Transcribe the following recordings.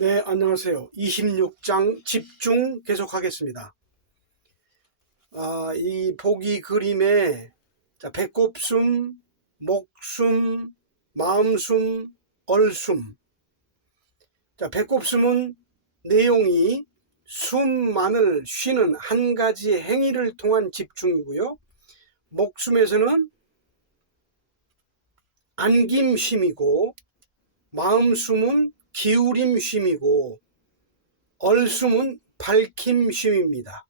네, 안녕하세요. 26장 집중 계속하겠습니다. 이 보기 그림에 배꼽숨, 목숨, 마음숨, 얼숨. 배꼽숨은 내용이 숨만을 쉬는 한 가지 행위를 통한 집중이고요. 목숨에서는 안김 쉼이고, 마음숨은 기울임 쉼이고, 얼숨은 밝힘 쉼입니다.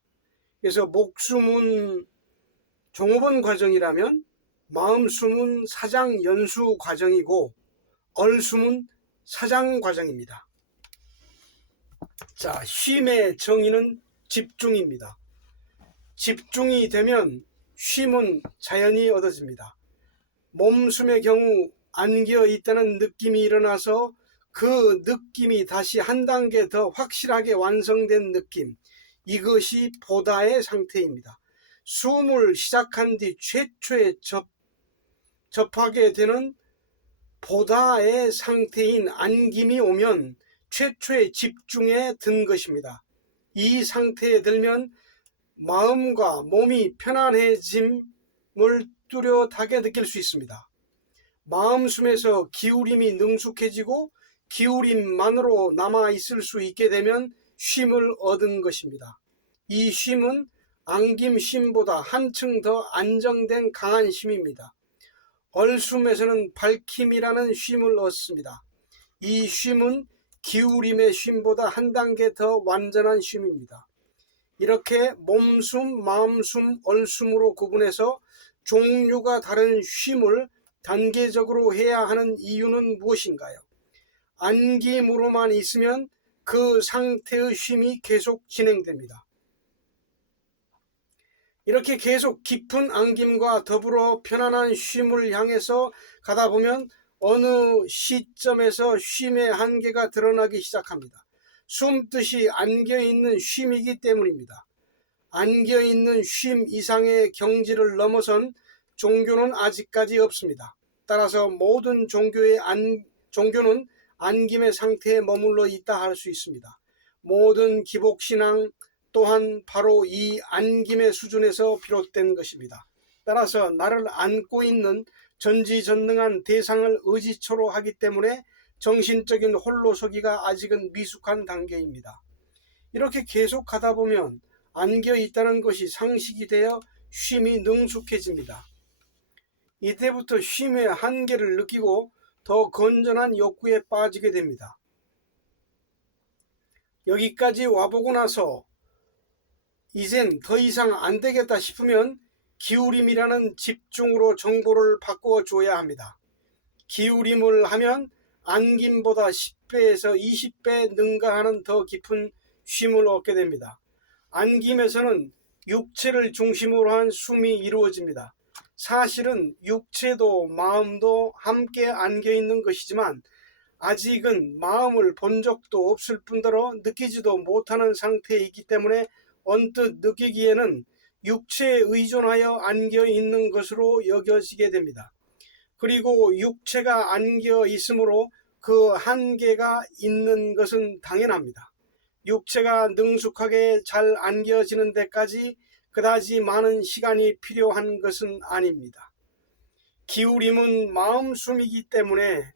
그래서 목숨은 종업원 과정이라면 마음숨은 사장 연수 과정이고 얼숨은 사장 과정입니다. 자, 쉼의 정의는 집중입니다. 집중이 되면 쉼은 자연히 얻어집니다. 몸숨의 경우 안겨 있다는 느낌이 일어나서 그 느낌이 다시 한 단계 더 확실하게 완성된 느낌, 이것이 보다의 상태입니다. 숨을 시작한 뒤 최초에 접하게 되는 보다의 상태인 안김이 오면 최초의 집중에 든 것입니다. 이 상태에 들면 마음과 몸이 편안해짐을 뚜렷하게 느낄 수 있습니다. 마음숨에서 기울임이 능숙해지고 기울임만으로 남아있을 수 있게 되면 쉼을 얻은 것입니다. 이 쉼은 안김 쉼보다 한층 더 안정된 강한 쉼입니다. 얼숨에서는 밝힘이라는 쉼을 얻습니다. 이 쉼은 기울임의 쉼보다 한 단계 더 완전한 쉼입니다. 이렇게 몸숨, 마음숨, 얼숨으로 구분해서 종류가 다른 쉼을 단계적으로 해야 하는 이유는 무엇인가요? 안김으로만 있으면 그 상태의 쉼이 계속 진행됩니다. 이렇게 계속 깊은 안김과 더불어 편안한 쉼을 향해서 가다 보면 어느 시점에서 쉼의 한계가 드러나기 시작합니다. 숨듯이 안겨있는 쉼이기 때문입니다. 안겨있는 쉼 이상의 경지를 넘어선 종교는 아직까지 없습니다. 따라서 모든 종교는 안김의 상태에 머물러 있다 할 수 있습니다. 모든 기복신앙 또한 바로 이 안김의 수준에서 비롯된 것입니다. 따라서 나를 안고 있는 전지전능한 대상을 의지초로 하기 때문에 정신적인 홀로서기가 아직은 미숙한 단계입니다. 이렇게 계속 가다 보면 안겨 있다는 것이 상식이 되어 쉼이 능숙해집니다. 이때부터 쉼의 한계를 느끼고 더 건전한 욕구에 빠지게 됩니다. 여기까지 와보고 나서 이젠 더 이상 안 되겠다 싶으면 기울임이라는 집중으로 정보를 바꿔 줘야 합니다. 기울임을 하면 안김보다 10배에서 20배 능가하는 더 깊은 쉼을 얻게 됩니다. 안김에서는 육체를 중심으로 한 숨이 이루어집니다. 사실은 육체도 마음도 함께 안겨 있는 것이지만 아직은 마음을 본 적도 없을 뿐더러 느끼지도 못하는 상태에 있기 때문에 언뜻 느끼기에는 육체에 의존하여 안겨 있는 것으로 여겨지게 됩니다. 그리고 육체가 안겨 있으므로 그 한계가 있는 것은 당연합니다. 육체가 능숙하게 잘 안겨지는 데까지 그다지 많은 시간이 필요한 것은 아닙니다. 기울임은 마음숨이기 때문에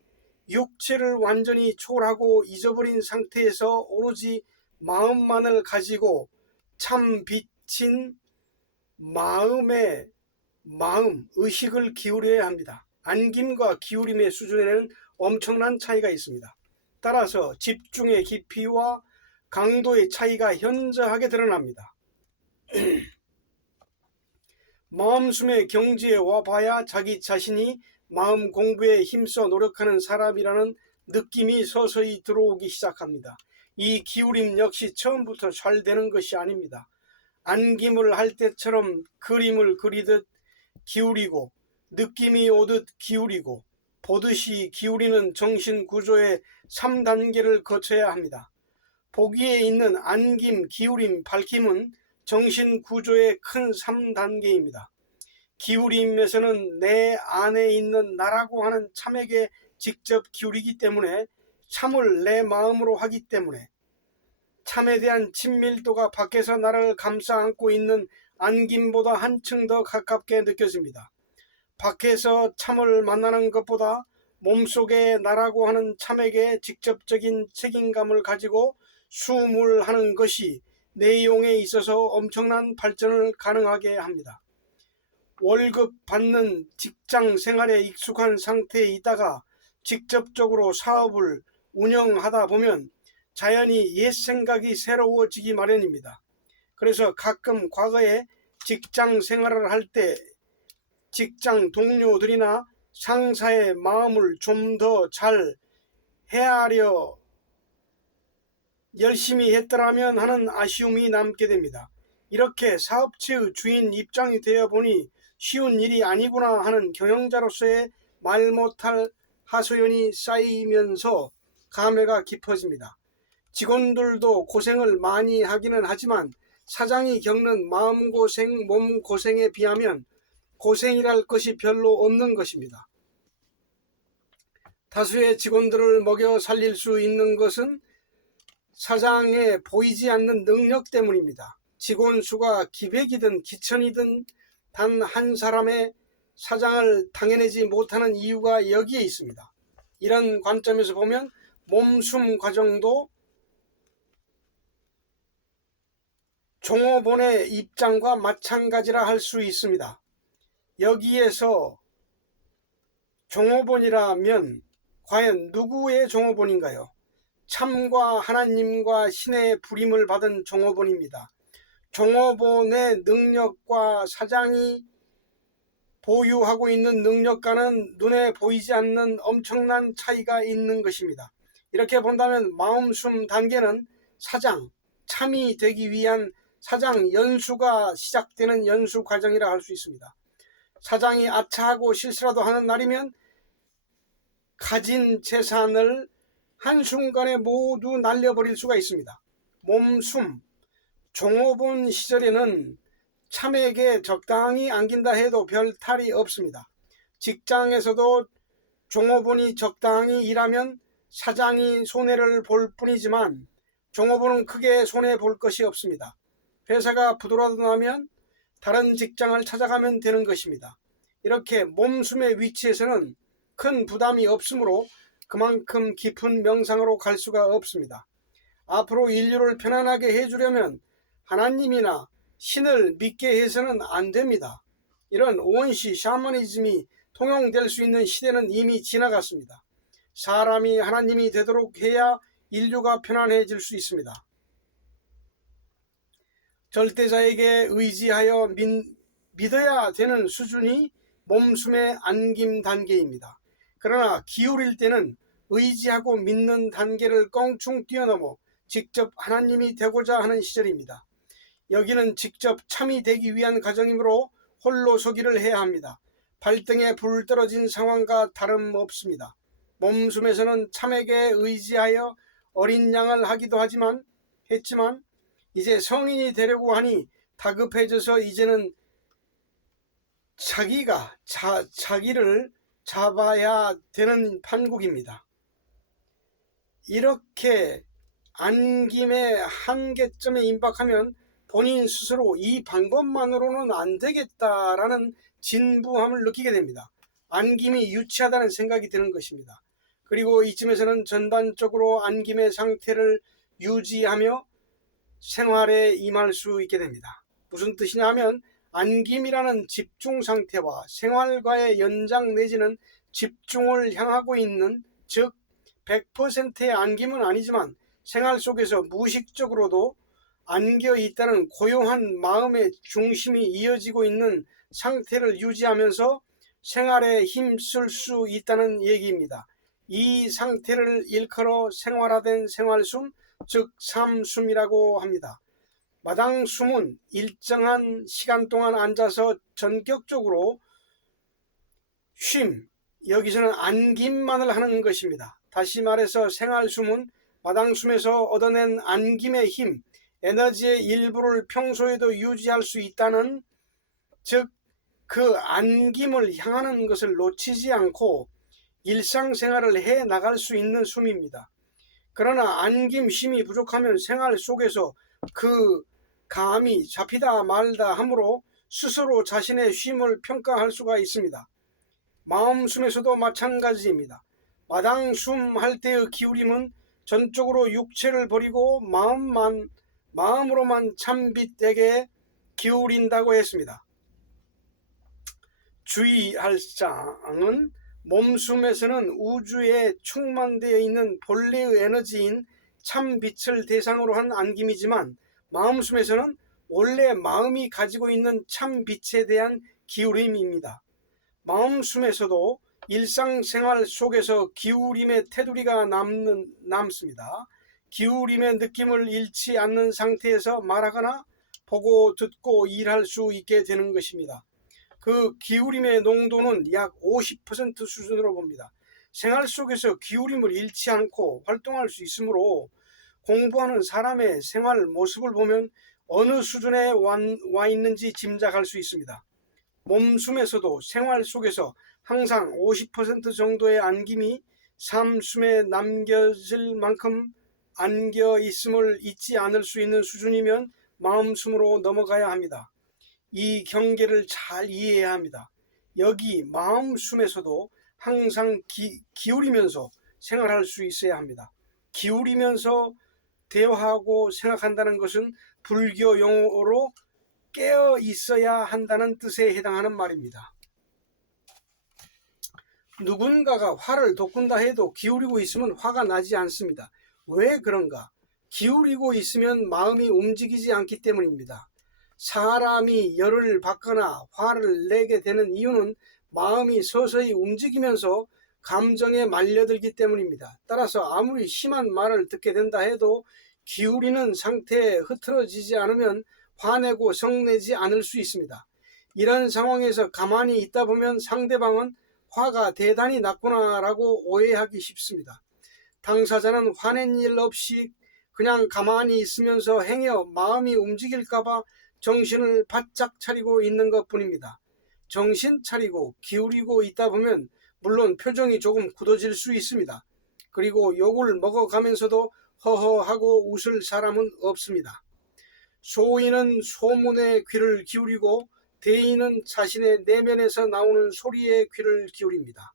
육체를 완전히 초월하고 잊어버린 상태에서 오로지 마음만을 가지고 참 빛인 의식을 기울여야 합니다. 안김과 기울임의 수준에는 엄청난 차이가 있습니다. 따라서 집중의 깊이와 강도의 차이가 현저하게 드러납니다. 마음숨의 경지에 와봐야 자기 자신이 마음 공부에 힘써 노력하는 사람이라는 느낌이 서서히 들어오기 시작합니다. 이 기울임 역시 처음부터 잘 되는 것이 아닙니다. 안김을 할 때처럼 그림을 그리듯 기울이고 느낌이 오듯 기울이고 보듯이 기울이는 정신 구조의 3단계를 거쳐야 합니다. 보기에 있는 안김, 기울임, 밝힘은 정신 구조의 큰 3단계입니다. 기울임에서는 내 안에 있는 나라고 하는 참에게 직접 기울이기 때문에 참을 내 마음으로 하기 때문에 참에 대한 친밀도가 밖에서 나를 감싸 안고 있는 안김보다 한층 더 가깝게 느껴집니다. 밖에서 참을 만나는 것보다 몸속에 나라고 하는 참에게 직접적인 책임감을 가지고 수물하는 것이 내용에 있어서 엄청난 발전을 가능하게 합니다. 월급 받는 직장 생활에 익숙한 상태에 있다가 직접적으로 사업을 운영하다 보면 자연히 옛 생각이 새로워지기 마련입니다. 그래서 가끔 과거에 직장 생활을 할 때 직장 동료들이나 상사의 마음을 좀 더 잘 헤아려 열심히 했더라면 하는 아쉬움이 남게 됩니다. 이렇게 사업체의 주인 입장이 되어 보니 쉬운 일이 아니구나 하는 경영자로서의 말 못할 하소연이 쌓이면서 감회가 깊어집니다. 직원들도 고생을 많이 하기는 하지만 사장이 겪는 마음고생, 몸고생에 비하면 고생이랄 것이 별로 없는 것입니다. 다수의 직원들을 먹여 살릴 수 있는 것은 사장의 보이지 않는 능력 때문입니다. 직원 수가 기백이든 기천이든 단 한 사람의 사장을 당해내지 못하는 이유가 여기에 있습니다. 이런 관점에서 보면 몸숨 과정도 종업원의 입장과 마찬가지라 할 수 있습니다. 여기에서 종업원이라면 과연 누구의 종업원인가요? 참과 하나님과 신의 부림을 받은 종업원입니다. 종업원의 능력과 사장이 보유하고 있는 능력과는 눈에 보이지 않는 엄청난 차이가 있는 것입니다. 이렇게 본다면 마음숨 단계는 사장, 참이 되기 위한 사장 연수가 시작되는 연수 과정이라 할 수 있습니다. 사장이 아차하고 실수라도 하는 날이면 가진 재산을 한순간에 모두 날려버릴 수가 있습니다. 몸숨, 종업원 시절에는 참에게 적당히 안긴다 해도 별 탈이 없습니다. 직장에서도 종업원이 적당히 일하면 사장이 손해를 볼 뿐이지만 종업원은 크게 손해 볼 것이 없습니다. 회사가 부도나면 다른 직장을 찾아가면 되는 것입니다. 이렇게 몸숨의 위치에서는 큰 부담이 없으므로 그만큼 깊은 명상으로 갈 수가 없습니다. 앞으로 인류를 편안하게 해주려면 하나님이나 신을 믿게 해서는 안 됩니다. 이런 원시 샤머니즘이 통용될 수 있는 시대는 이미 지나갔습니다. 사람이 하나님이 되도록 해야 인류가 편안해질 수 있습니다. 절대자에게 의지하여 믿어야 되는 수준이 몸숨의 안김 단계입니다. 그러나 기울일 때는 의지하고 믿는 단계를 껑충 뛰어넘어 직접 하나님이 되고자 하는 시절입니다. 여기는 직접 참이 되기 위한 과정이므로 홀로 서기를 해야 합니다. 발등에 불 떨어진 상황과 다름없습니다. 몸숨에서는 참에게 의지하여 어린 양을 하기도 했지만 이제 성인이 되려고 하니 다급해져서 이제는 자기를 잡아야 되는 판국입니다. 이렇게 안김의 한계점에 임박하면 본인 스스로 이 방법만으로는 안 되겠다라는 진부함을 느끼게 됩니다. 안김이 유치하다는 생각이 드는 것입니다. 그리고 이쯤에서는 전반적으로 안김의 상태를 유지하며 생활에 임할 수 있게 됩니다. 무슨 뜻이냐 하면 안김이라는 집중 상태와 생활과의 연장 내지는 집중을 향하고 있는, 즉 100%의 안김은 아니지만 생활 속에서 무의식적으로도 안겨 있다는 고요한 마음의 중심이 이어지고 있는 상태를 유지하면서 생활에 힘쓸 수 있다는 얘기입니다. 이 상태를 일컬어 생활화된 생활숨, 즉 삶숨이라고 합니다. 마당숨은 일정한 시간 동안 앉아서 전격적으로 쉼, 여기서는 안김만을 하는 것입니다. 다시 말해서 생활숨은 마당숨에서 얻어낸 안김의 힘, 에너지의 일부를 평소에도 유지할 수 있다는, 즉 그 안김을 향하는 것을 놓치지 않고 일상생활을 해 나갈 수 있는 숨입니다. 그러나 안김 쉼이 부족하면 생활 속에서 그 감이 잡히다 말다 하므로 스스로 자신의 쉼을 평가할 수가 있습니다. 마음 숨에서도 마찬가지입니다. 마당 숨할 때의 기울임은 전적으로 육체를 버리고 마음으로만 참빛되게 기울인다고 했습니다. 주의할 사항은 몸숨에서는 우주에 충만되어 있는 본래의 에너지인 참빛을 대상으로 한 안김이지만 마음숨에서는 원래 마음이 가지고 있는 참빛에 대한 기울임입니다. 마음숨에서도 일상생활 속에서 기울임의 테두리가 남습니다. 기울임의 느낌을 잃지 않는 상태에서 말하거나 보고 듣고 일할 수 있게 되는 것입니다. 그 기울임의 농도는 약 50% 수준으로 봅니다. 생활 속에서 기울임을 잃지 않고 활동할 수 있으므로 공부하는 사람의 생활 모습을 보면 어느 수준에 와 있는지 짐작할 수 있습니다. 몸숨에서도 생활 속에서 항상 50% 정도의 안김이 삶숨에 남겨질 만큼 안겨 있음을 잊지 않을 수 있는 수준이면 마음숨으로 넘어가야 합니다. 이 경계를 잘 이해해야 합니다. 여기 마음숨에서도 항상 기울이면서 생활할 수 있어야 합니다. 기울이면서 대화하고 생각한다는 것은 불교 용어로 깨어 있어야 한다는 뜻에 해당하는 말입니다. 누군가가 화를 돋군다 해도 기울이고 있으면 화가 나지 않습니다. 왜 그런가? 기울이고 있으면 마음이 움직이지 않기 때문입니다. 사람이 열을 받거나 화를 내게 되는 이유는 마음이 서서히 움직이면서 감정에 말려들기 때문입니다. 따라서 아무리 심한 말을 듣게 된다 해도 기울이는 상태에 흐트러지지 않으면 화내고 성내지 않을 수 있습니다. 이런 상황에서 가만히 있다 보면 상대방은 화가 대단히 났구나라고 오해하기 쉽습니다. 당사자는 화낸 일 없이 그냥 가만히 있으면서 행여 마음이 움직일까봐 정신을 바짝 차리고 있는 것뿐입니다. 정신 차리고 기울이고 있다 보면 물론 표정이 조금 굳어질 수 있습니다. 그리고 욕을 먹어가면서도 허허하고 웃을 사람은 없습니다. 소인은 소문에 귀를 기울이고 대인은 자신의 내면에서 나오는 소리에 귀를 기울입니다.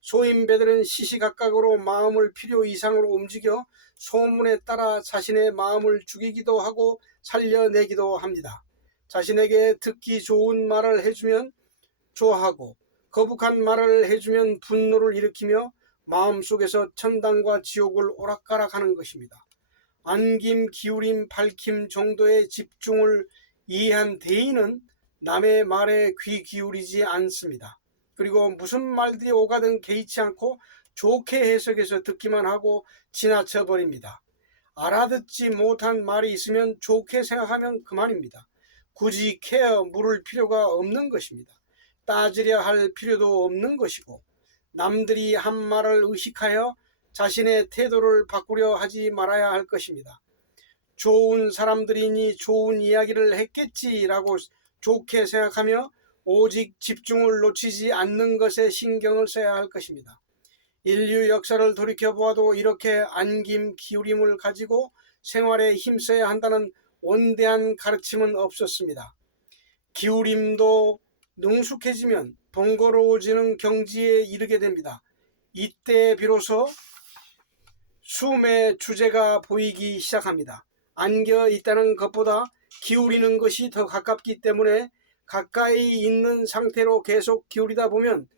소인배들은 시시각각으로 마음을 필요 이상으로 움직여 소문에 따라 자신의 마음을 죽이기도 하고 살려내기도 합니다. 자신에게 듣기 좋은 말을 해주면 좋아하고 거북한 말을 해주면 분노를 일으키며 마음속에서 천당과 지옥을 오락가락하는 것입니다. 안김, 기울임, 밝힘 정도의 집중을 이해한 대인은 남의 말에 귀 기울이지 않습니다. 그리고 무슨 말들이 오가든 개의치 않고 좋게 해석해서 듣기만 하고 지나쳐 버립니다. 알아듣지 못한 말이 있으면 좋게 생각하면 그만입니다. 굳이 물을 필요가 없는 것입니다. 따지려 할 필요도 없는 것이고 남들이 한 말을 의식하여 자신의 태도를 바꾸려 하지 말아야 할 것입니다. 좋은 사람들이니 좋은 이야기를 했겠지라고 좋게 생각하며 오직 집중을 놓치지 않는 것에 신경을 써야 할 것입니다. 인류 역사를 돌이켜보아도 이렇게 안김, 기울임을 가지고 생활에 힘써야 한다는 원대한 가르침은 없었습니다. 기울임도 능숙해지면 번거로워지는 경지에 이르게 됩니다. 이때 비로소 숨의 주제가 보이기 시작합니다. 안겨 있다는 것보다 기울이는 것이 더 가깝기 때문에 가까이 있는 상태로 계속 기울이다 보면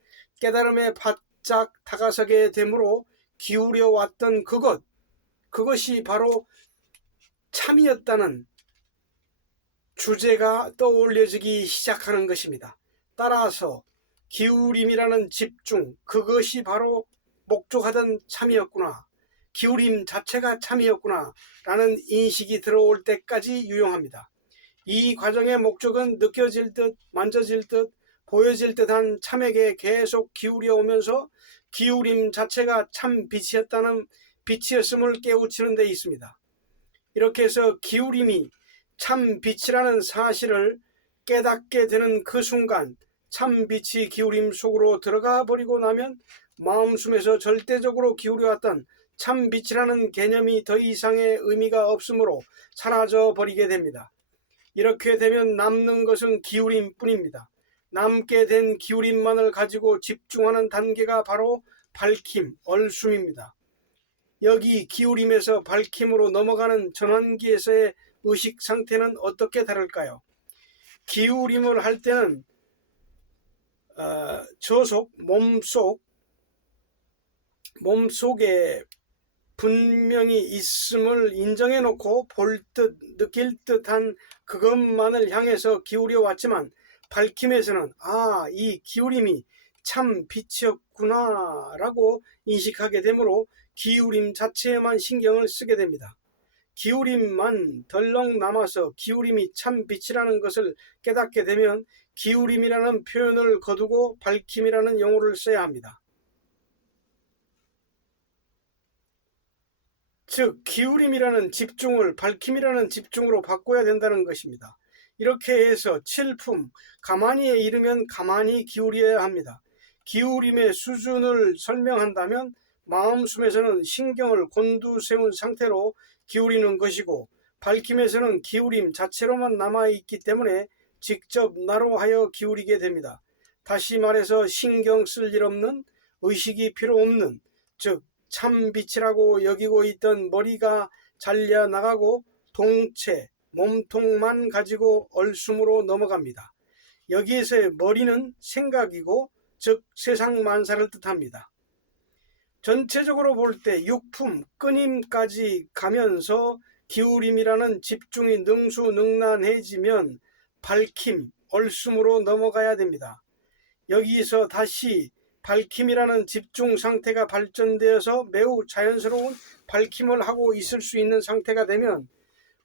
깨달음에 바짝 다가서게 되므로 기울여 왔던 그것이 바로 참이었다는 주제가 떠올려지기 시작하는 것입니다. 따라서 기울임이라는 집중, 그것이 바로 목적하던 참이었구나, 기울임 자체가 참이었구나 라는 인식이 들어올 때까지 유용합니다. 이 과정의 목적은 느껴질 듯 만져질 듯 보여질 듯한 참에게 계속 기울여 오면서 기울임 자체가 참 빛이었음을 깨우치는 데 있습니다. 이렇게 해서 기울임이 참 빛이라는 사실을 깨닫게 되는 그 순간 참 빛이 기울임 속으로 들어가 버리고 나면 마음숨에서 절대적으로 기울여왔던 참 빛이라는 개념이 더 이상의 의미가 없으므로 사라져 버리게 됩니다. 이렇게 되면 남는 것은 기울임 뿐입니다. 남게 된 기울임만을 가지고 집중하는 단계가 바로 밝힘, 얼숨입니다. 여기 기울임에서 밝힘으로 넘어가는 전환기에서의 의식 상태는 어떻게 다를까요? 기울임을 할 때는 저속, 몸속에 분명히 있음을 인정해 놓고 볼 듯 느낄 듯한 그것만을 향해서 기울여 왔지만, 밝힘에서는 이 기울임이 참 빛이었구나 라고 인식하게 되므로 기울임 자체에만 신경을 쓰게 됩니다. 기울임만 덜렁 남아서 기울임이 참 빛이라는 것을 깨닫게 되면 기울임이라는 표현을 거두고 밝힘이라는 용어를 써야 합니다. 즉 기울임이라는 집중을 밝힘이라는 집중으로 바꿔야 된다는 것입니다. 이렇게 해서 칠품, 가만히에 이르면 가만히 기울여야 합니다. 기울임의 수준을 설명한다면 마음숨에서는 신경을 곤두세운 상태로 기울이는 것이고, 밝힘에서는 기울임 자체로만 남아있기 때문에 직접 나로 하여 기울이게 됩니다. 다시 말해서 신경 쓸 일 없는, 의식이 필요 없는, 즉 참빛이라고 여기고 있던 머리가 잘려나가고 동체, 몸통만 가지고 얼숨으로 넘어갑니다. 여기에서의 머리는 생각이고, 즉 세상 만사를 뜻합니다. 전체적으로 볼 때 육품, 끊임까지 가면서 기울임이라는 집중이 능수능란해지면 밝힘, 얼숨으로 넘어가야 됩니다. 여기서 다시 밝힘이라는 집중 상태가 발전되어서 매우 자연스러운 밝힘을 하고 있을 수 있는 상태가 되면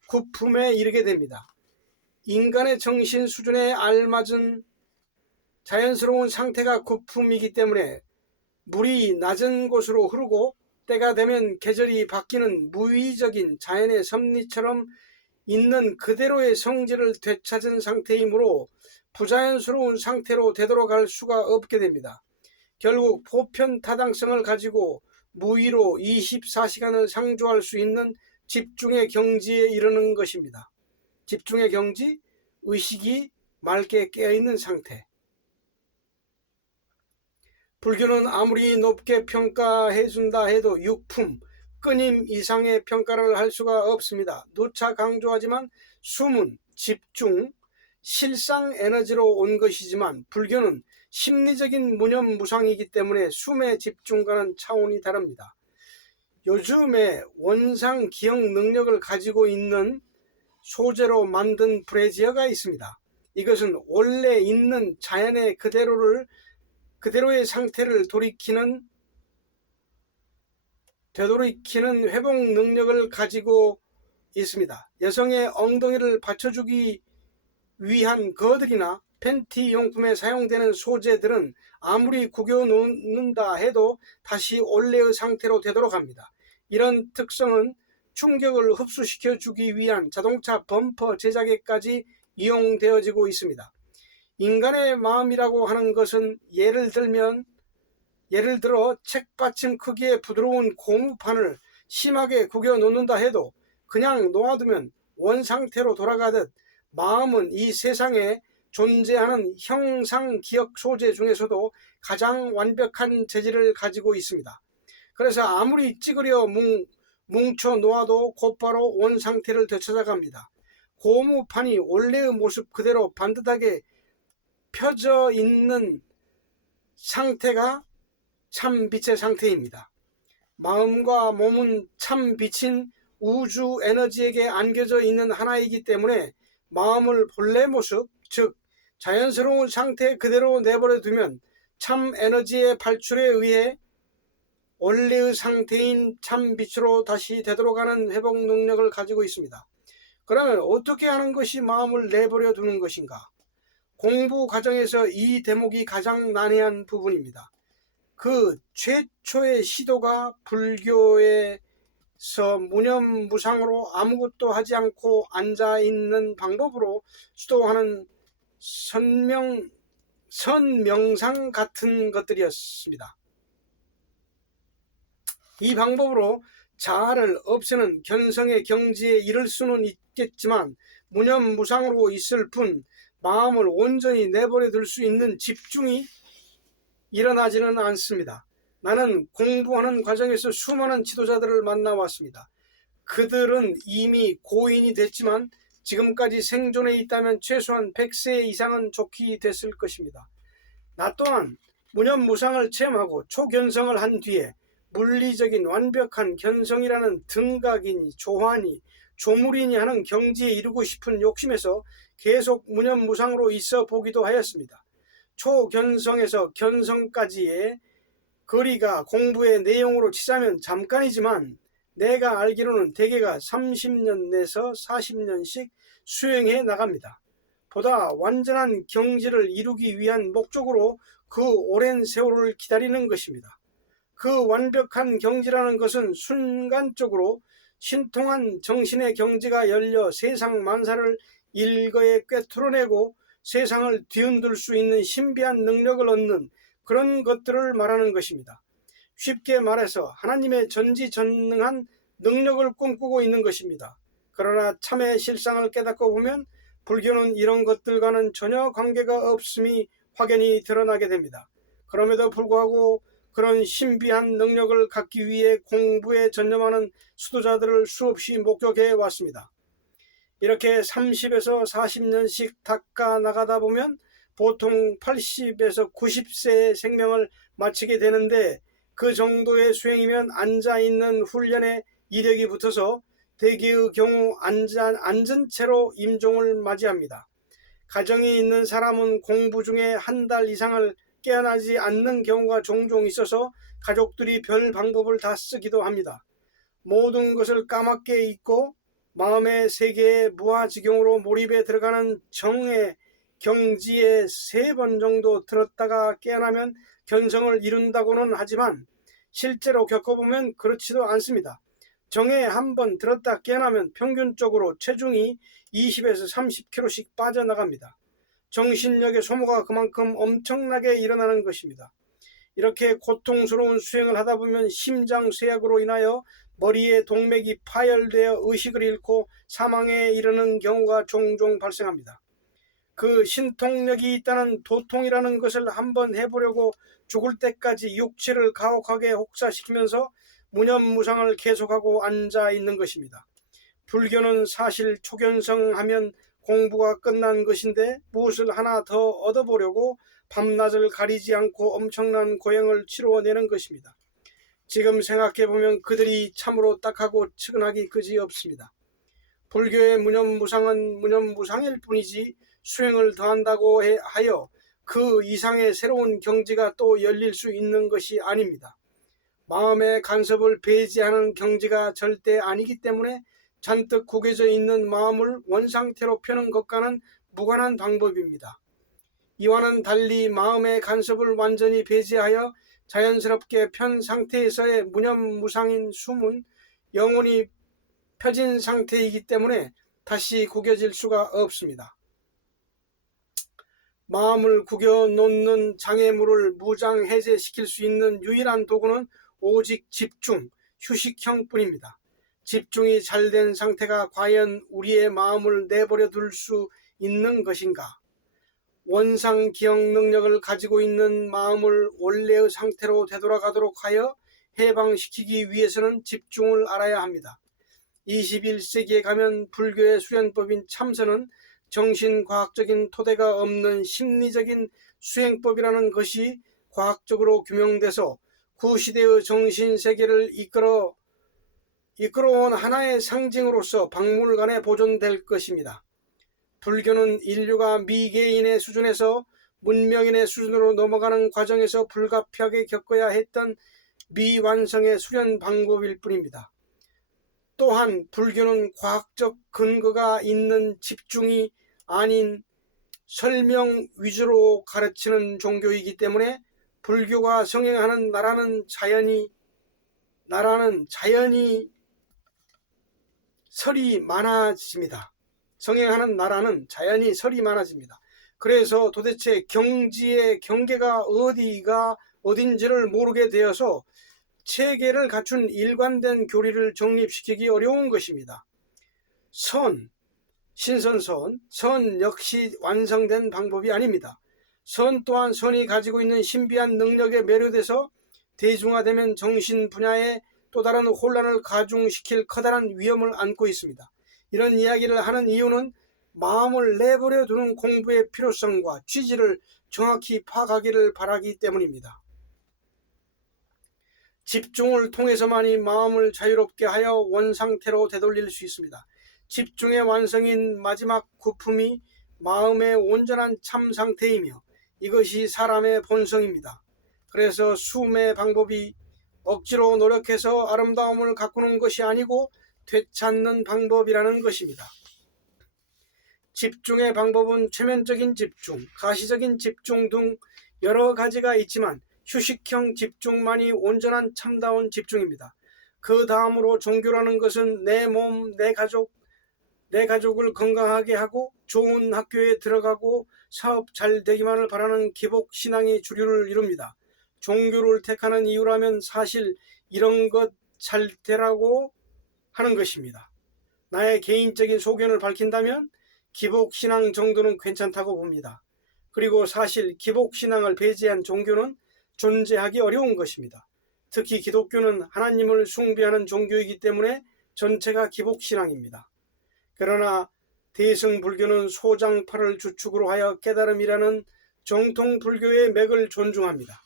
구품에 이르게 됩니다. 인간의 정신 수준에 알맞은 자연스러운 상태가 구품이기 때문에 물이 낮은 곳으로 흐르고 때가 되면 계절이 바뀌는 무의적인 자연의 섭리처럼 있는 그대로의 성질을 되찾은 상태이므로 부자연스러운 상태로 되돌아갈 수가 없게 됩니다. 결국 보편타당성을 가지고 무의로 24시간을 상주할 수 있는 집중의 경지에 이르는 것입니다. 집중의 경지, 의식이 맑게 깨어있는 상태. 불교는 아무리 높게 평가해준다 해도 육품, 끊임 이상의 평가를 할 수가 없습니다. 누차 강조하지만 숨은 집중, 실상 에너지로 온 것이지만 불교는 심리적인 무념무상이기 때문에 숨의 집중과는 차원이 다릅니다. 요즘에 원상 기억 능력을 가지고 있는 소재로 만든 브래지어가 있습니다. 이것은 원래 있는 자연의 그대로의 상태를 되돌이키는 회복 능력을 가지고 있습니다. 여성의 엉덩이를 받쳐주기 위한 거들이나 팬티 용품에 사용되는 소재들은 아무리 구겨 놓는다 해도 다시 원래의 상태로 되도록 합니다. 이런 특성은 충격을 흡수시켜 주기 위한 자동차 범퍼 제작에까지 이용되어지고 있습니다. 인간의 마음이라고 하는 것은 예를 들어 책받침 크기의 부드러운 고무판을 심하게 구겨 놓는다 해도 그냥 놓아두면 원상태로 돌아가듯 마음은 이 세상에 존재하는 형상 기억 소재 중에서도 가장 완벽한 재질을 가지고 있습니다. 그래서 아무리 찌그려 뭉쳐 놓아도 곧바로 원상태를 되찾아갑니다. 고무판이 원래의 모습 그대로 반듯하게 펴져 있는 상태가 참 빛의 상태입니다. 마음과 몸은 참 빛인 우주 에너지에게 안겨져 있는 하나이기 때문에 마음을 본래 모습, 즉 자연스러운 상태 그대로 내버려 두면 참 에너지의 발출에 의해 원래의 상태인 참 빛으로 다시 되돌아가는 회복 능력을 가지고 있습니다. 그러면 어떻게 하는 것이 마음을 내버려 두는 것인가? 공부 과정에서 이 대목이 가장 난해한 부분입니다. 그 최초의 시도가 불교에서 무념무상으로 아무것도 하지 않고 앉아있는 방법으로 수도하는 선명상 같은 것들이었습니다. 이 방법으로 자아를 없애는 견성의 경지에 이를 수는 있겠지만 무념무상으로 있을 뿐 마음을 온전히 내버려 둘 수 있는 집중이 일어나지는 않습니다. 나는 공부하는 과정에서 수많은 지도자들을 만나왔습니다. 그들은 이미 고인이 됐지만 지금까지 생존해 있다면 최소한 100세 이상은 좋게 됐을 것입니다. 나 또한 무념무상을 체험하고 초견성을 한 뒤에 물리적인 완벽한 견성이라는 등각이니 조환이 조물이니 하는 경지에 이르고 싶은 욕심에서 계속 무념무상으로 있어 보기도 하였습니다. 초견성에서 견성까지의 거리가 공부의 내용으로 치자면 잠깐이지만 내가 알기로는 대개가 30년 내서 40년씩 수행해 나갑니다. 보다 완전한 경지를 이루기 위한 목적으로 그 오랜 세월을 기다리는 것입니다. 그 완벽한 경지라는 것은 순간적으로 신통한 정신의 경지가 열려 세상 만사를 일거에 꿰뚫어내고 세상을 뒤흔들 수 있는 신비한 능력을 얻는 그런 것들을 말하는 것입니다. 쉽게 말해서 하나님의 전지전능한 능력을 꿈꾸고 있는 것입니다. 그러나 참의 실상을 깨닫고 보면 불교는 이런 것들과는 전혀 관계가 없음이 확연히 드러나게 됩니다. 그럼에도 불구하고 그런 신비한 능력을 갖기 위해 공부에 전념하는 수도자들을 수없이 목격해 왔습니다. 이렇게 30에서 40년씩 닦아 나가다 보면 보통 80에서 90세의 생명을 마치게 되는데 그 정도의 수행이면 앉아있는 훈련에 이력이 붙어서 대개의 경우 앉은 채로 임종을 맞이합니다. 가정이 있는 사람은 공부 중에 한 달 이상을 깨어나지 않는 경우가 종종 있어서 가족들이 별 방법을 다 쓰기도 합니다. 모든 것을 까맣게 잊고 마음의 세계에 무아지경으로 몰입에 들어가는 정의 경지에 3번 정도 들었다가 깨어나면 견성을 이룬다고는 하지만 실제로 겪어보면 그렇지도 않습니다. 정에 한번 들었다 깨어나면 평균적으로 체중이 20에서 30kg씩 빠져나갑니다. 정신력의 소모가 그만큼 엄청나게 일어나는 것입니다. 이렇게 고통스러운 수행을 하다 보면 심장쇠약으로 인하여 머리에 동맥이 파열되어 의식을 잃고 사망에 이르는 경우가 종종 발생합니다. 그 신통력이 있다는 도통이라는 것을 한번 해보려고 죽을 때까지 육체를 가혹하게 혹사시키면서 무념무상을 계속하고 앉아 있는 것입니다. 불교는 사실 초견성하면 공부가 끝난 것인데 무엇을 하나 더 얻어보려고 밤낮을 가리지 않고 엄청난 고행을 치루어내는 것입니다. 지금 생각해보면 그들이 참으로 딱하고 측은하기 그지없습니다. 불교의 무념무상은 무념무상일 뿐이지 수행을 더한다고 하여 그 이상의 새로운 경지가 또 열릴 수 있는 것이 아닙니다. 마음의 간섭을 배제하는 경지가 절대 아니기 때문에 잔뜩 구겨져 있는 마음을 원상태로 펴는 것과는 무관한 방법입니다. 이와는 달리 마음의 간섭을 완전히 배제하여 자연스럽게 편 상태에서의 무념무상인 숨은 영혼이 펴진 상태이기 때문에 다시 구겨질 수가 없습니다. 마음을 구겨 놓는 장애물을 무장해제시킬 수 있는 유일한 도구는 오직 집중, 휴식형 뿐입니다. 집중이 잘된 상태가 과연 우리의 마음을 내버려 둘 수 있는 것인가? 원상 기억 능력을 가지고 있는 마음을 원래의 상태로 되돌아가도록 하여 해방시키기 위해서는 집중을 알아야 합니다. 21세기에 가면 불교의 수련법인 참선은 정신과학적인 토대가 없는 심리적인 수행법이라는 것이 과학적으로 규명돼서 구시대의 정신세계를 이끌어온 하나의 상징으로서 박물관에 보존될 것입니다. 불교는 인류가 미개인의 수준에서 문명인의 수준으로 넘어가는 과정에서 불가피하게 겪어야 했던 미완성의 수련 방법일 뿐입니다. 또한 불교는 과학적 근거가 있는 집중이 아닌 설명 위주로 가르치는 종교이기 때문에 불교가 성행하는 나라는 자연히 설이 많아집니다. 성행하는 나라는 자연히 설이 많아집니다. 그래서 도대체 경지의 경계가 어딘지를 모르게 되어서 체계를 갖춘 일관된 교리를 정립시키기 어려운 것입니다. 선, 신선선, 선 역시 완성된 방법이 아닙니다. 선 또한 선이 가지고 있는 신비한 능력에 매료돼서 대중화되면 정신 분야에 또 다른 혼란을 가중시킬 커다란 위험을 안고 있습니다. 이런 이야기를 하는 이유는 마음을 내버려 두는 공부의 필요성과 취지를 정확히 파악하기를 바라기 때문입니다. 집중을 통해서만이 마음을 자유롭게 하여 원상태로 되돌릴 수 있습니다. 집중의 완성인 마지막 구품이 마음의 온전한 참 상태이며 이것이 사람의 본성입니다. 그래서 숨의 방법이 억지로 노력해서 아름다움을 가꾸는 것이 아니고 되찾는 방법이라는 것입니다. 집중의 방법은 최면적인 집중, 가시적인 집중 등 여러 가지가 있지만 휴식형 집중만이 온전한 참다운 집중입니다. 그 다음으로 종교라는 것은 내 몸, 내 가족을 건강하게 하고 좋은 학교에 들어가고 사업 잘 되기만을 바라는 기복신앙이 주류를 이룹니다. 종교를 택하는 이유라면 사실 이런 것 잘 되라고 하는 것입니다. 나의 개인적인 소견을 밝힌다면 기복신앙 정도는 괜찮다고 봅니다. 그리고 사실 기복신앙을 배제한 종교는 존재하기 어려운 것입니다. 특히 기독교는 하나님을 숭배하는 종교이기 때문에 전체가 기복신앙입니다. 그러나 대승불교는 소장파를 주축으로 하여 깨달음이라는 정통 불교의 맥을 존중합니다.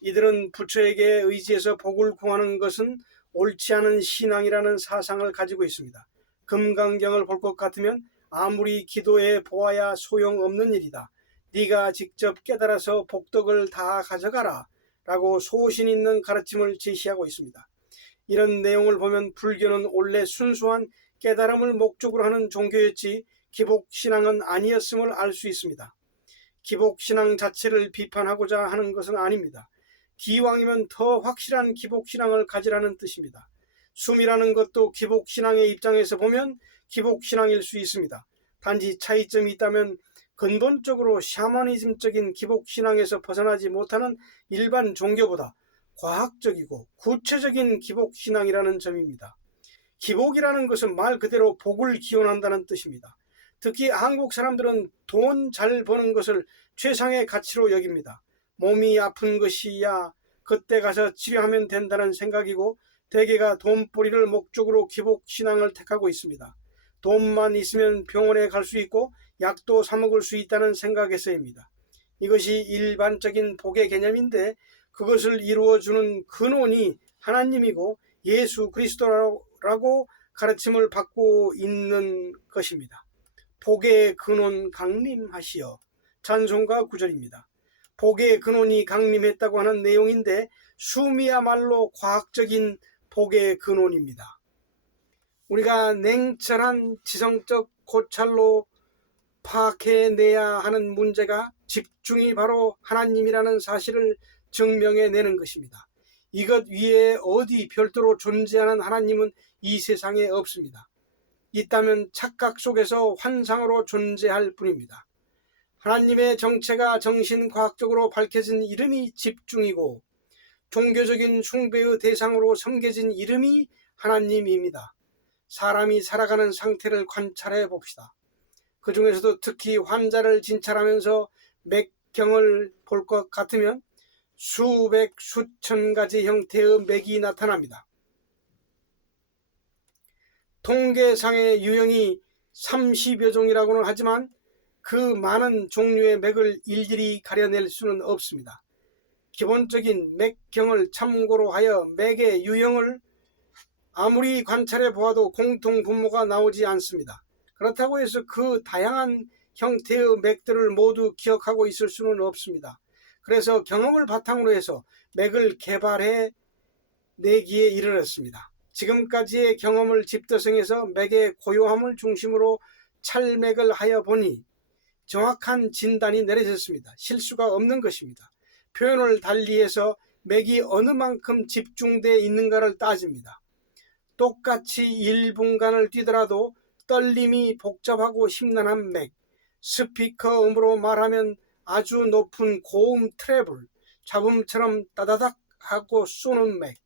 이들은 부처에게 의지해서 복을 구하는 것은 옳지 않은 신앙이라는 사상을 가지고 있습니다. 금강경을 볼 것 같으면 아무리 기도해 보아야 소용없는 일이다. 네가 직접 깨달아서 복덕을 다 가져가라 라고 소신 있는 가르침을 제시하고 있습니다. 이런 내용을 보면 불교는 원래 순수한 깨달음을 목적으로 하는 종교였지 기복신앙은 아니었음을 알 수 있습니다. 기복신앙 자체를 비판하고자 하는 것은 아닙니다. 기왕이면 더 확실한 기복신앙을 가지라는 뜻입니다. 숨이라는 것도 기복신앙의 입장에서 보면 기복신앙일 수 있습니다. 단지 차이점이 있다면 근본적으로 샤머니즘적인 기복신앙에서 벗어나지 못하는 일반 종교보다 과학적이고 구체적인 기복신앙이라는 점입니다. 기복이라는 것은 말 그대로 복을 기원한다는 뜻입니다. 특히 한국 사람들은 돈 잘 버는 것을 최상의 가치로 여깁니다. 몸이 아픈 것이야 그때 가서 치료하면 된다는 생각이고 대개가 돈벌이를 목적으로 기복신앙을 택하고 있습니다. 돈만 있으면 병원에 갈 수 있고 약도 사 먹을 수 있다는 생각에서입니다. 이것이 일반적인 복의 개념인데 그것을 이루어주는 근원이 하나님이고 예수 그리스도라고 가르침을 받고 있는 것입니다. 복의 근원 강림하시어 찬송가 9절입니다. 복의 근원이 강림했다고 하는 내용인데 숨이야말로 과학적인 복의 근원입니다. 우리가 냉철한 지성적 고찰로 파악해내야 하는 문제가 집중이 바로 하나님이라는 사실을 증명해내는 것입니다. 이것 위에 어디 별도로 존재하는 하나님은 이 세상에 없습니다. 있다면 착각 속에서 환상으로 존재할 뿐입니다. 하나님의 정체가 정신과학적으로 밝혀진 이름이 집중이고 종교적인 숭배의 대상으로 섬겨진 이름이 하나님입니다. 사람이 살아가는 상태를 관찰해 봅시다. 그 중에서도 특히 환자를 진찰하면서 맥경을 볼 것 같으면 수백 수천 가지 형태의 맥이 나타납니다. 통계상의 유형이 30여 종이라고는 하지만 그 많은 종류의 맥을 일일이 가려낼 수는 없습니다. 기본적인 맥경을 참고로 하여 맥의 유형을 아무리 관찰해 보아도 공통 분모가 나오지 않습니다. 그렇다고 해서 그 다양한 형태의 맥들을 모두 기억하고 있을 수는 없습니다. 그래서 경험을 바탕으로 해서 맥을 개발해 내기에 이르렀습니다. 지금까지의 경험을 집도성해서 맥의 고요함을 중심으로 찰맥을 하여 보니 정확한 진단이 내려졌습니다. 실수가 없는 것입니다. 표현을 달리해서 맥이 어느 만큼 집중되어 있는가를 따집니다. 똑같이 1분간을 뛰더라도 떨림이 복잡하고 심란한 맥, 스피커 음으로 말하면 아주 높은 고음 트래블, 잡음처럼 따다닥 하고 쏘는 맥,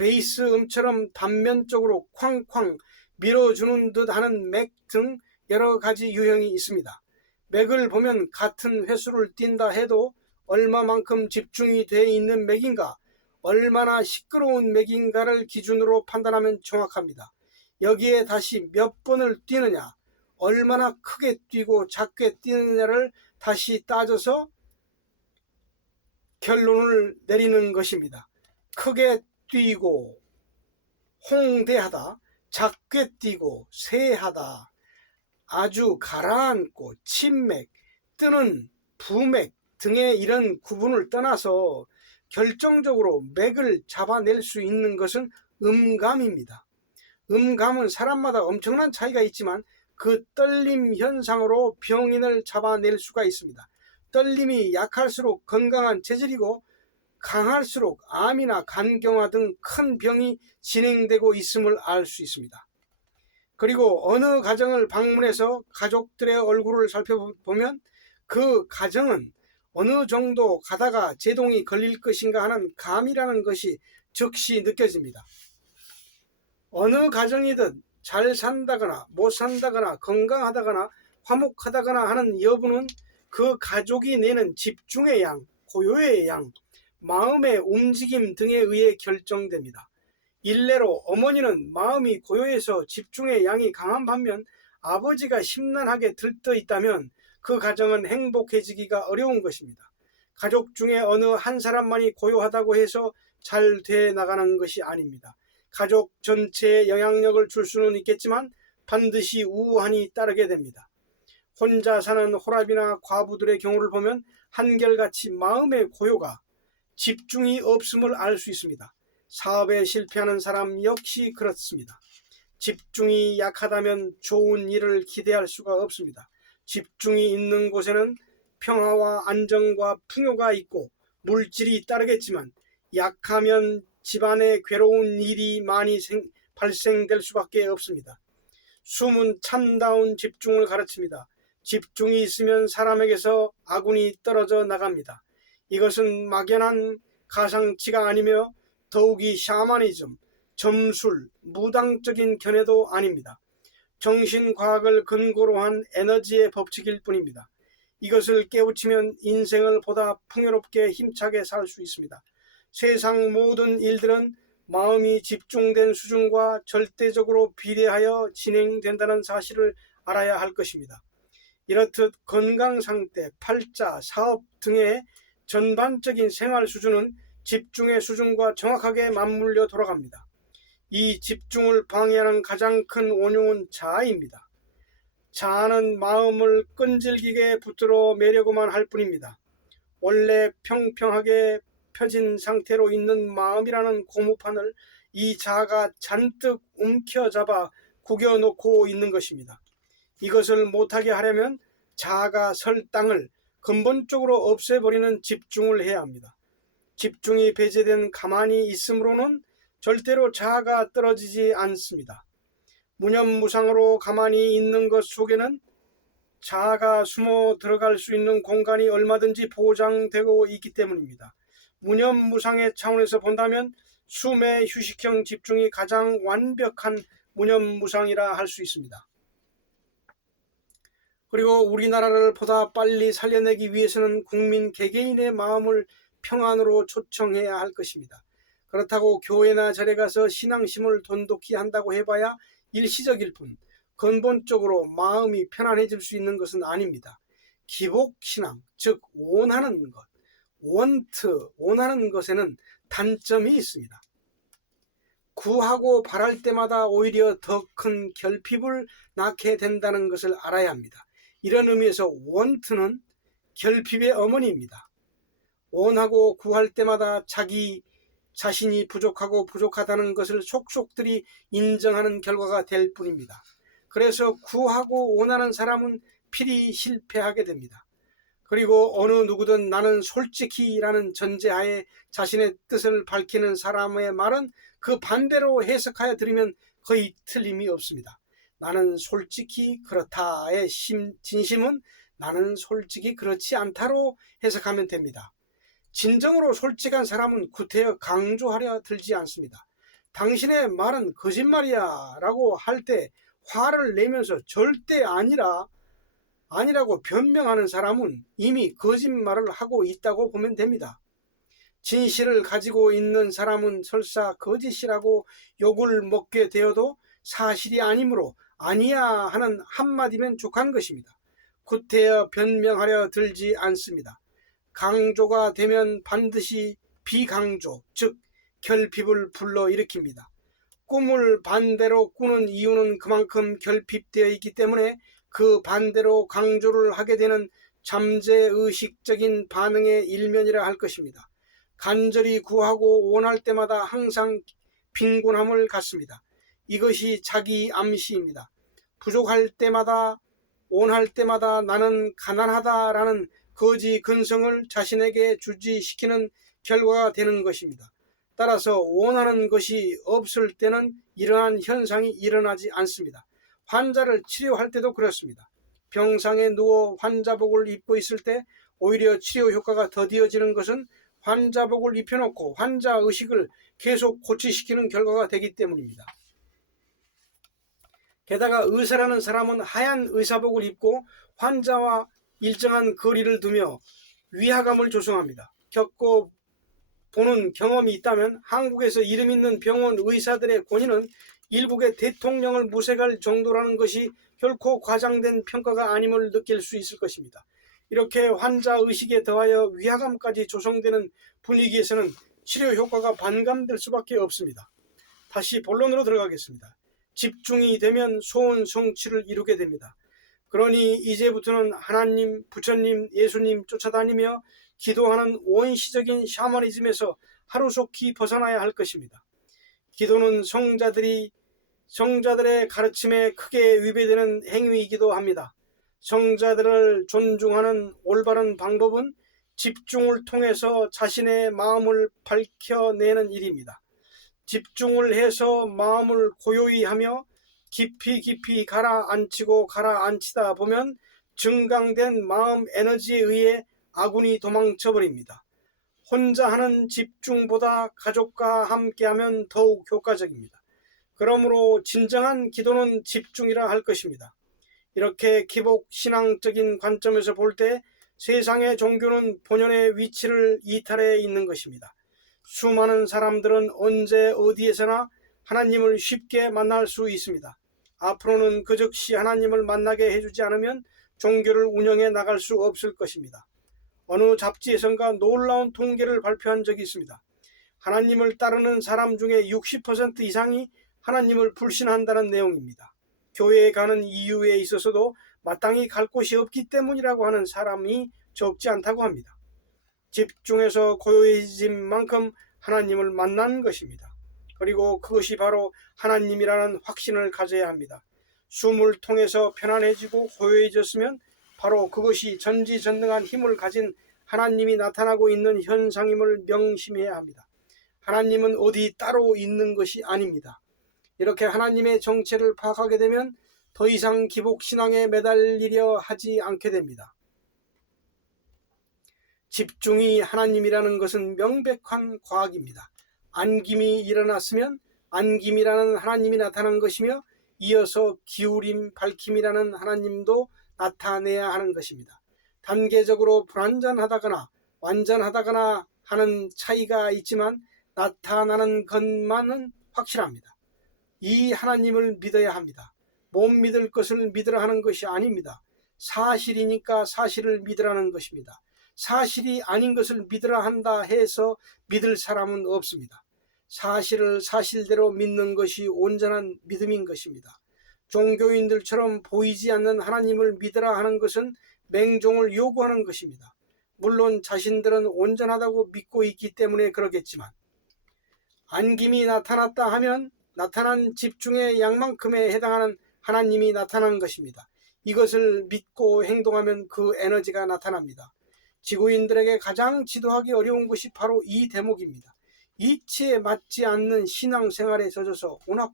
베이스 음처럼 단면적으로 쾅쾅 밀어주는 듯 하는 맥 등 여러 가지 유형이 있습니다. 맥을 보면 같은 횟수를 띈다 해도 얼마만큼 집중이 되어 있는 맥인가, 얼마나 시끄러운 맥인가를 기준으로 판단하면 정확합니다. 여기에 다시 몇 번을 뛰느냐, 얼마나 크게 뛰고 작게 뛰느냐를 다시 따져서 결론을 내리는 것입니다. 크게 뛰고 홍대하다, 작게 뛰고 세하다, 아주 가라앉고 침맥, 뜨는 부맥 등의 이런 구분을 떠나서 결정적으로 맥을 잡아낼 수 있는 것은 음감입니다. 음감은 사람마다 엄청난 차이가 있지만 그 떨림 현상으로 병인을 잡아낼 수가 있습니다. 떨림이 약할수록 건강한 체질이고 강할수록 암이나 간경화 등 큰 병이 진행되고 있음을 알 수 있습니다. 그리고 어느 가정을 방문해서 가족들의 얼굴을 살펴보면 그 가정은 어느 정도 가다가 제동이 걸릴 것인가 하는 감이라는 것이 즉시 느껴집니다. 어느 가정이든 잘 산다거나 못 산다거나 건강하다거나 화목하다거나 하는 여부는 그 가족이 내는 집중의 양, 고요의 양, 마음의 움직임 등에 의해 결정됩니다. 일례로 어머니는 마음이 고요해서 집중의 양이 강한 반면 아버지가 심란하게 들떠 있다면 그 가정은 행복해지기가 어려운 것입니다. 가족 중에 어느 한 사람만이 고요하다고 해서 잘 돼 나가는 것이 아닙니다. 가족 전체에 영향력을 줄 수는 있겠지만 반드시 우환이 따르게 됩니다. 혼자 사는 호랍이나 과부들의 경우를 보면 한결같이 마음의 고요가 집중이 없음을 알 수 있습니다. 사업에 실패하는 사람 역시 그렇습니다. 집중이 약하다면 좋은 일을 기대할 수가 없습니다. 집중이 있는 곳에는 평화와 안정과 풍요가 있고 물질이 따르겠지만 약하면 집안에 괴로운 일이 많이 발생될 수밖에 없습니다. 숨은 참다운 집중을 가르칩니다. 집중이 있으면 사람에게서 아군이 떨어져 나갑니다. 이것은 막연한 가상치가 아니며 더욱이 샤머니즘, 점술, 무당적인 견해도 아닙니다. 정신과학을 근거로 한 에너지의 법칙일 뿐입니다. 이것을 깨우치면 인생을 보다 풍요롭게 힘차게 살 수 있습니다. 세상 모든 일들은 마음이 집중된 수준과 절대적으로 비례하여 진행된다는 사실을 알아야 할 것입니다. 이렇듯 건강 상태, 팔자, 사업 등의 전반적인 생활 수준은 집중의 수준과 정확하게 맞물려 돌아갑니다. 이 집중을 방해하는 가장 큰 원흉은 자아입니다. 자아는 마음을 끈질기게 붙들어 매려고만 할 뿐입니다. 원래 평평하게 펴진 상태로 있는 마음이라는 고무판을 이 자아가 잔뜩 움켜잡아 구겨놓고 있는 것입니다. 이것을 못하게 하려면 자아가 설 땅을 근본적으로 없애버리는 집중을 해야 합니다. 집중이 배제된 가만히 있음으로는 절대로 자아가 떨어지지 않습니다. 무념무상으로 가만히 있는 것 속에는 자아가 숨어 들어갈 수 있는 공간이 얼마든지 보장되고 있기 때문입니다. 무념무상의 차원에서 본다면 숨의 휴식형 집중이 가장 완벽한 무념무상이라 할 수 있습니다. 그리고 우리나라를 보다 빨리 살려내기 위해서는 국민 개개인의 마음을 평안으로 초청해야 할 것입니다. 그렇다고 교회나 절에 가서 신앙심을 돈독히 한다고 해봐야 일시적일 뿐 근본적으로 마음이 편안해질 수 있는 것은 아닙니다. 기복신앙, 즉 원하는 것, 원하는 것에는 단점이 있습니다. 구하고 바랄 때마다 오히려 더 큰 결핍을 낳게 된다는 것을 알아야 합니다. 이런 의미에서 원트는 결핍의 어머니입니다. 원하고 구할 때마다 자기 자신이 부족하고 부족하다는 것을 속속들이 인정하는 결과가 될 뿐입니다. 그래서 구하고 원하는 사람은 필히 실패하게 됩니다. 그리고 어느 누구든 나는 솔직히라는 전제하에 자신의 뜻을 밝히는 사람의 말은 그 반대로 해석하여 들으면 거의 틀림이 없습니다. 나는 솔직히 그렇다의 진심은 나는 솔직히 그렇지 않다로 해석하면 됩니다. 진정으로 솔직한 사람은 구태여 강조하려 들지 않습니다. 당신의 말은 거짓말이야 라고 할 때 화를 내면서 절대 아니라고 변명하는 사람은 이미 거짓말을 하고 있다고 보면 됩니다. 진실을 가지고 있는 사람은 설사 거짓이라고 욕을 먹게 되어도 사실이 아니므로 아니야 하는 한마디면 족한 것입니다. 구태여 변명하려 들지 않습니다. 강조가 되면 반드시 비강조, 즉 결핍을 불러일으킵니다. 꿈을 반대로 꾸는 이유는 그만큼 결핍되어 있기 때문에 그 반대로 강조를 하게 되는 잠재의식적인 반응의 일면이라 할 것입니다. 간절히 구하고 원할 때마다 항상 빈곤함을 갖습니다. 이것이 자기 암시입니다. 부족할 때마다 원할 때마다 나는 가난하다라는 거지 근성을 자신에게 주지시키는 결과가 되는 것입니다. 따라서 원하는 것이 없을 때는 이러한 현상이 일어나지 않습니다. 환자를 치료할 때도 그렇습니다. 병상에 누워 환자복을 입고 있을 때 오히려 치료 효과가 더디어지는 것은 환자복을 입혀놓고 환자의식을 계속 고취시키는 결과가 되기 때문입니다. 게다가 의사라는 사람은 하얀 의사복을 입고 환자와 일정한 거리를 두며 위화감을 조성합니다. 겪어보는 경험이 있다면 한국에서 이름 있는 병원 의사들의 권위는 일국의 대통령을 무색할 정도라는 것이 결코 과장된 평가가 아님을 느낄 수 있을 것입니다. 이렇게 환자의식에 더하여 위화감까지 조성되는 분위기에서는 치료 효과가 반감될 수밖에 없습니다. 다시 본론으로 들어가겠습니다. 집중이 되면 소원 성취를 이루게 됩니다. 그러니 이제부터는 하나님, 부처님, 예수님 쫓아다니며 기도하는 원시적인 샤머니즘에서 하루속히 벗어나야 할 것입니다. 기도는 성자들의 가르침에 크게 위배되는 행위이기도 합니다. 성자들을 존중하는 올바른 방법은 집중을 통해서 자신의 마음을 밝혀내는 일입니다. 집중을 해서 마음을 고요히 하며 깊이 가라앉히다 보면 증강된 마음 에너지에 의해 아군이 도망쳐 버립니다. 혼자 하는 집중보다 가족과 함께하면 더욱 효과적입니다. 그러므로 진정한 기도는 집중이라 할 것입니다. 이렇게 기복 신앙적인 관점에서 볼 때 세상의 종교는 본연의 위치를 이탈해 있는 것입니다. 수많은 사람들은 언제 어디에서나 하나님을 쉽게 만날 수 있습니다. 앞으로는 그 즉시 하나님을 만나게 해주지 않으면 종교를 운영해 나갈 수 없을 것입니다. 어느 잡지에선가 놀라운 통계를 발표한 적이 있습니다. 하나님을 따르는 사람 중에 60% 이상이 하나님을 불신한다는 내용입니다. 교회에 가는 이유에 있어서도 마땅히 갈 곳이 없기 때문이라고 하는 사람이 적지 않다고 합니다. 집중해서 고요해진 만큼 하나님을 만난 것입니다. 그리고 그것이 바로 하나님이라는 확신을 가져야 합니다. 숨을 통해서 편안해지고 고요해졌으면 바로 그것이 전지전능한 힘을 가진 하나님이 나타나고 있는 현상임을 명심해야 합니다. 하나님은 어디 따로 있는 것이 아닙니다. 이렇게 하나님의 정체를 파악하게 되면 더 이상 기복신앙에 매달리려 하지 않게 됩니다. 집중이 하나님이라는 것은 명백한 과학입니다. 안김이 일어났으면 안김이라는 하나님이 나타난 것이며 이어서 기울임, 밝힘이라는 하나님도 나타내야 하는 것입니다. 단계적으로 불완전하다거나 완전하다거나 하는 차이가 있지만 나타나는 것만은 확실합니다. 이 하나님을 믿어야 합니다. 못 믿을 것을 믿으라 하는 것이 아닙니다. 사실이니까 사실을 믿으라는 것입니다. 사실이 아닌 것을 믿으라 한다 해서 믿을 사람은 없습니다. 사실을 사실대로 믿는 것이 온전한 믿음인 것입니다. 종교인들처럼 보이지 않는 하나님을 믿으라 하는 것은 맹종을 요구하는 것입니다. 물론 자신들은 온전하다고 믿고 있기 때문에 그러겠지만 안김이 나타났다 하면 나타난 집중의 양만큼에 해당하는 하나님이 나타난 것입니다. 이것을 믿고 행동하면 그 에너지가 나타납니다. 지구인들에게 가장 지도하기 어려운 것이 바로 이 대목입니다. 이치에 맞지 않는 신앙생활에 젖어서 워낙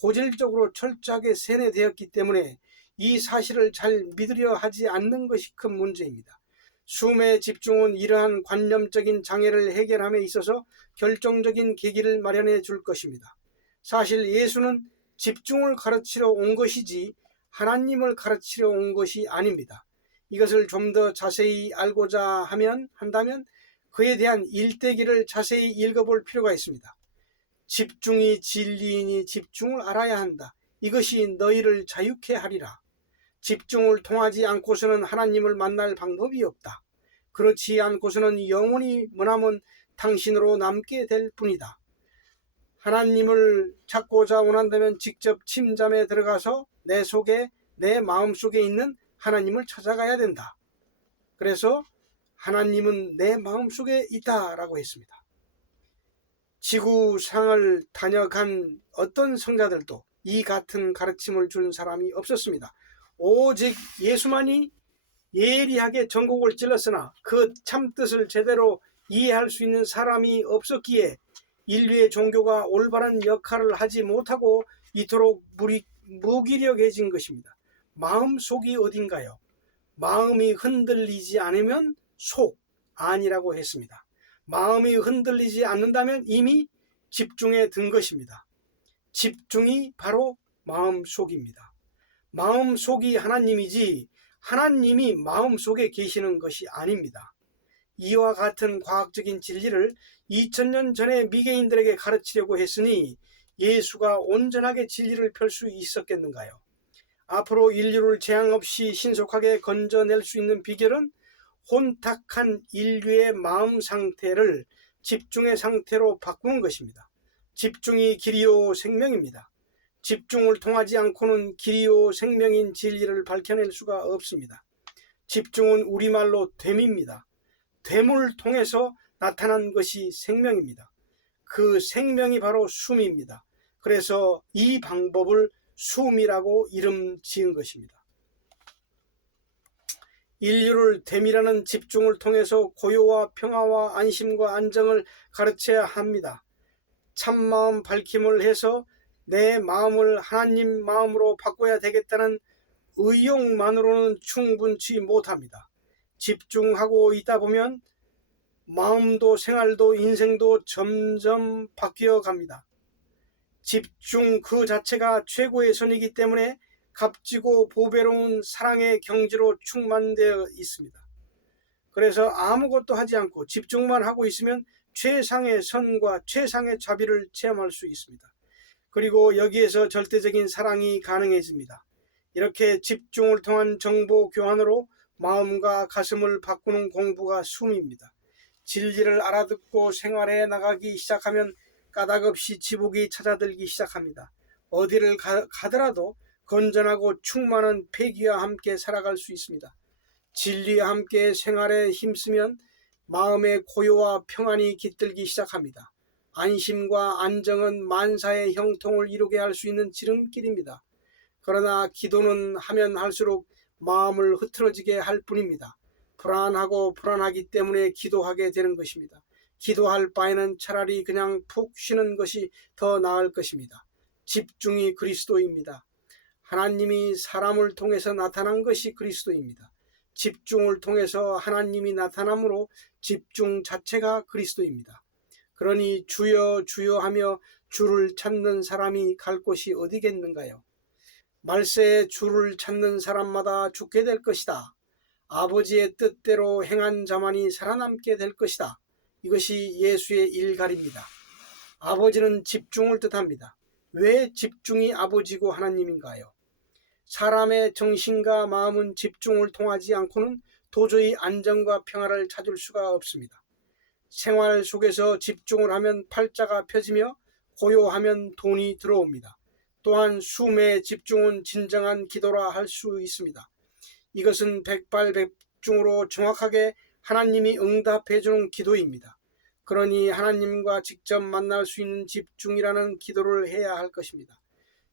고질적으로 철저하게 세뇌되었기 때문에 이 사실을 잘 믿으려 하지 않는 것이 큰 문제입니다. 숨의 집중은 이러한 관념적인 장애를 해결함에 있어서 결정적인 계기를 마련해 줄 것입니다. 사실 예수는 집중을 가르치러 온 것이지 하나님을 가르치러 온 것이 아닙니다. 이것을 좀 더 자세히 알고자 한다면 그에 대한 일대기를 자세히 읽어볼 필요가 있습니다. 집중이 진리이니 집중을 알아야 한다. 이것이 너희를 자유케 하리라. 집중을 통하지 않고서는 하나님을 만날 방법이 없다. 그렇지 않고서는 영원히 머나먼 당신으로 남게 될 뿐이다. 하나님을 찾고자 원한다면 직접 침잠에 들어가서 내 마음속에 있는 하나님을 찾아가야 된다. 그래서 하나님은 내 마음속에 있다라고 했습니다. 지구상을 다녀간 어떤 성자들도 이 같은 가르침을 준 사람이 없었습니다. 오직 예수만이 예리하게 전곡을 찔렀으나 그 참뜻을 제대로 이해할 수 있는 사람이 없었기에 인류의 종교가 올바른 역할을 하지 못하고 이토록 무기력해진 것입니다. 마음속이 어딘가요? 마음이 흔들리지 않으면 속 아니라고 했습니다. 마음이 흔들리지 않는다면 이미 집중에 든 것입니다. 집중이 바로 마음속입니다. 마음속이 하나님이지 하나님이 마음속에 계시는 것이 아닙니다. 이와 같은 과학적인 진리를 2000년 전에 미개인들에게 가르치려고 했으니 예수가 온전하게 진리를 펼 수 있었겠는가요? 앞으로 인류를 재앙 없이 신속하게 건져낼 수 있는 비결은 혼탁한 인류의 마음 상태를 집중의 상태로 바꾸는 것입니다. 집중이 길이요 생명입니다. 집중을 통하지 않고는 길이요 생명인 진리를 밝혀낼 수가 없습니다. 집중은 우리말로 됨입니다. 됨을 통해서 나타난 것이 생명입니다. 그 생명이 바로 숨입니다. 그래서 이 방법을 숨이라고 이름 지은 것입니다. 인류를 됨이라는 집중을 통해서 고요와 평화와 안심과 안정을 가르쳐야 합니다. 참마음 밝힘을 해서 내 마음을 하나님 마음으로 바꿔야 되겠다는 의욕만으로는 충분치 못합니다. 집중하고 있다 보면 마음도 생활도 인생도 점점 바뀌어 갑니다. 집중 그 자체가 최고의 선이기 때문에 값지고 보배로운 사랑의 경지로 충만되어 있습니다. 그래서 아무것도 하지 않고 집중만 하고 있으면 최상의 선과 최상의 자비를 체험할 수 있습니다. 그리고 여기에서 절대적인 사랑이 가능해집니다. 이렇게 집중을 통한 정보 교환으로 마음과 가슴을 바꾸는 공부가 숨입니다. 진리를 알아듣고 생활해 나가기 시작하면 까닭없이 지복이 찾아들기 시작합니다. 어디를 가더라도 건전하고 충만한 패기와 함께 살아갈 수 있습니다. 진리와 함께 생활에 힘쓰면 마음의 고요와 평안이 깃들기 시작합니다. 안심과 안정은 만사의 형통을 이루게 할 수 있는 지름길입니다. 그러나 기도는 하면 할수록 마음을 흐트러지게 할 뿐입니다. 불안하고 불안하기 때문에 기도하게 되는 것입니다. 기도할 바에는 차라리 그냥 푹 쉬는 것이 더 나을 것입니다. 집중이 그리스도입니다. 하나님이 사람을 통해서 나타난 것이 그리스도입니다. 집중을 통해서 하나님이 나타남으로 집중 자체가 그리스도입니다. 그러니 주여 주여 하며 주를 찾는 사람이 갈 곳이 어디겠는가요? 말세에 주를 찾는 사람마다 죽게 될 것이다. 아버지의 뜻대로 행한 자만이 살아남게 될 것이다. 이것이 예수의 일갈입니다. 아버지는 집중을 뜻합니다. 왜 집중이 아버지고 하나님인가요? 사람의 정신과 마음은 집중을 통하지 않고는 도저히 안정과 평화를 찾을 수가 없습니다. 생활 속에서 집중을 하면 팔자가 펴지며 고요하면 돈이 들어옵니다. 또한 숨에 집중은 진정한 기도라 할 수 있습니다. 이것은 백발백중으로 정확하게 하나님이 응답해 주는 기도입니다. 그러니 하나님과 직접 만날 수 있는 집중이라는 기도를 해야 할 것입니다.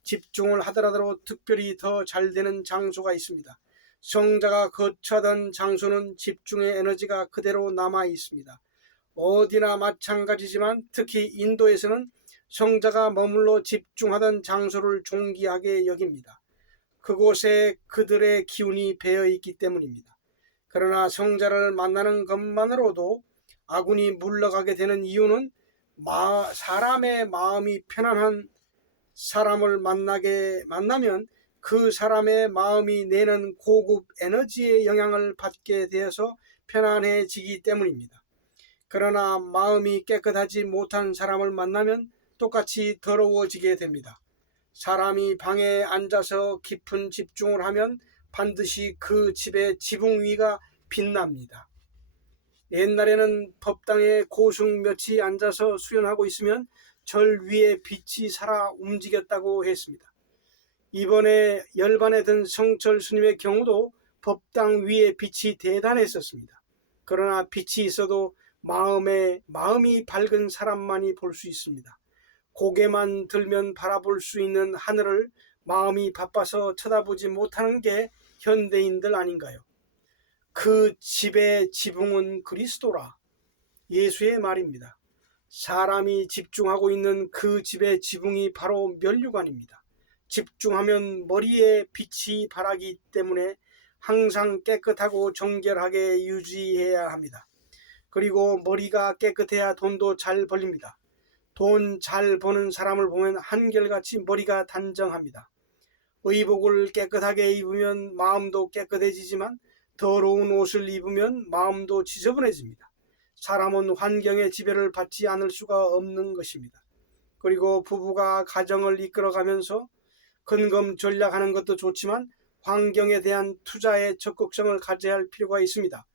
집중을 하더라도 특별히 더 잘 되는 장소가 있습니다. 성자가 거처하던 장소는 집중의 에너지가 그대로 남아 있습니다. 어디나 마찬가지지만 특히 인도에서는 성자가 머물러 집중하던 장소를 존귀하게 여깁니다. 그곳에 그들의 기운이 배어 있기 때문입니다. 그러나 성자를 만나는 것만으로도 아군이 물러가게 되는 이유는 사람의 마음이 편안한 사람을 만나면 그 사람의 마음이 내는 고급 에너지의 영향을 받게 되어서 편안해지기 때문입니다. 그러나 마음이 깨끗하지 못한 사람을 만나면 똑같이 더러워지게 됩니다. 사람이 방에 앉아서 깊은 집중을 하면 반드시 그 집의 지붕 위가 빛납니다. 옛날에는 법당에 고승몇이 앉아서 수련하고 있으면 절 위에 빛이 살아 움직였다고 했습니다. 이번에 열반에 든 성철 스님의 경우도 법당 위에 빛이 대단했었습니다. 그러나 빛이 있어도 마음이 밝은 사람만이 볼 수 있습니다. 고개만 들면 바라볼 수 있는 하늘을 마음이 바빠서 쳐다보지 못하는 게 현대인들 아닌가요? 그 집의 지붕은 그리스도라. 예수의 말입니다. 사람이 집중하고 있는 그 집의 지붕이 바로 면류관입니다. 집중하면 머리에 빛이 발하기 때문에 항상 깨끗하고 정결하게 유지해야 합니다. 그리고 머리가 깨끗해야 돈도 잘 벌립니다. 돈 잘 버는 사람을 보면 한결같이 머리가 단정합니다. 의복을 깨끗하게 입으면 마음도 깨끗해지지만 더러운 옷을 입으면 마음도 지저분해집니다. 사람은 환경의 지배를 받지 않을 수가 없는 것입니다. 그리고 부부가 가정을 이끌어가면서 근검전략하는 것도 좋지만 환경에 대한 투자에 적극성을 가져야 할 필요가 있습니다.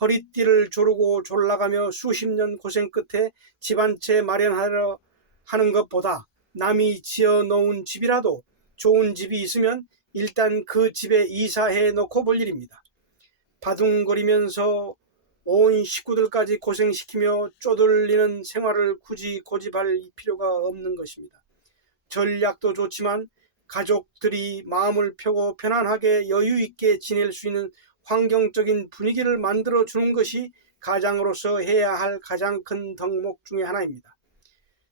허리띠를 조르고 졸라가며 수십 년 고생 끝에 집 한 채 마련하려 하는 것보다 남이 지어놓은 집이라도 좋은 집이 있으면 일단 그 집에 이사해 놓고 볼 일입니다. 바둥거리면서 온 식구들까지 고생시키며 쪼들리는 생활을 굳이 고집할 필요가 없는 것입니다. 전략도 좋지만 가족들이 마음을 펴고 편안하게 여유 있게 지낼 수 있는 환경적인 분위기를 만들어 주는 것이 가장으로서 해야 할 가장 큰 덕목 중의 하나입니다.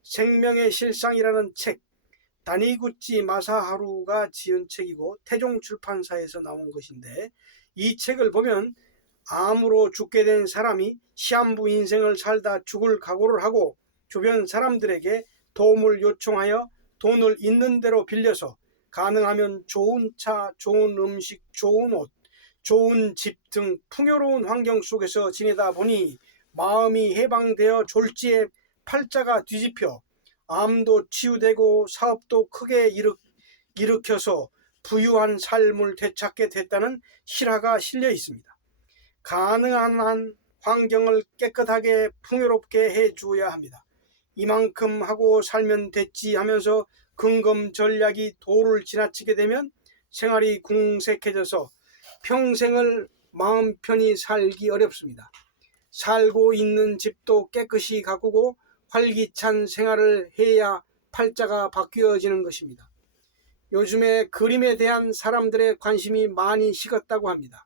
생명의 실상이라는 책, 다니구치 마사하루가 지은 책이고 태종 출판사에서 나온 것인데, 이 책을 보면 암으로 죽게 된 사람이 시한부 인생을 살다 죽을 각오를 하고 주변 사람들에게 도움을 요청하여 돈을 있는 대로 빌려서 가능하면 좋은 차, 좋은 음식, 좋은 옷, 좋은 집 등 풍요로운 환경 속에서 지내다 보니 마음이 해방되어 졸지에 팔자가 뒤집혀 암도 치유되고 사업도 크게 일으켜서 부유한 삶을 되찾게 됐다는 실화가 실려 있습니다. 가능한 한 환경을 깨끗하게 풍요롭게 해주어야 합니다. 이만큼 하고 살면 됐지 하면서 근검 전략이 도를 지나치게 되면 생활이 궁색해져서 평생을 마음 편히 살기 어렵습니다. 살고 있는 집도 깨끗이 가꾸고 활기찬 생활을 해야 팔자가 바뀌어지는 것입니다. 요즘에 그림에 대한 사람들의 관심이 많이 식었다고 합니다.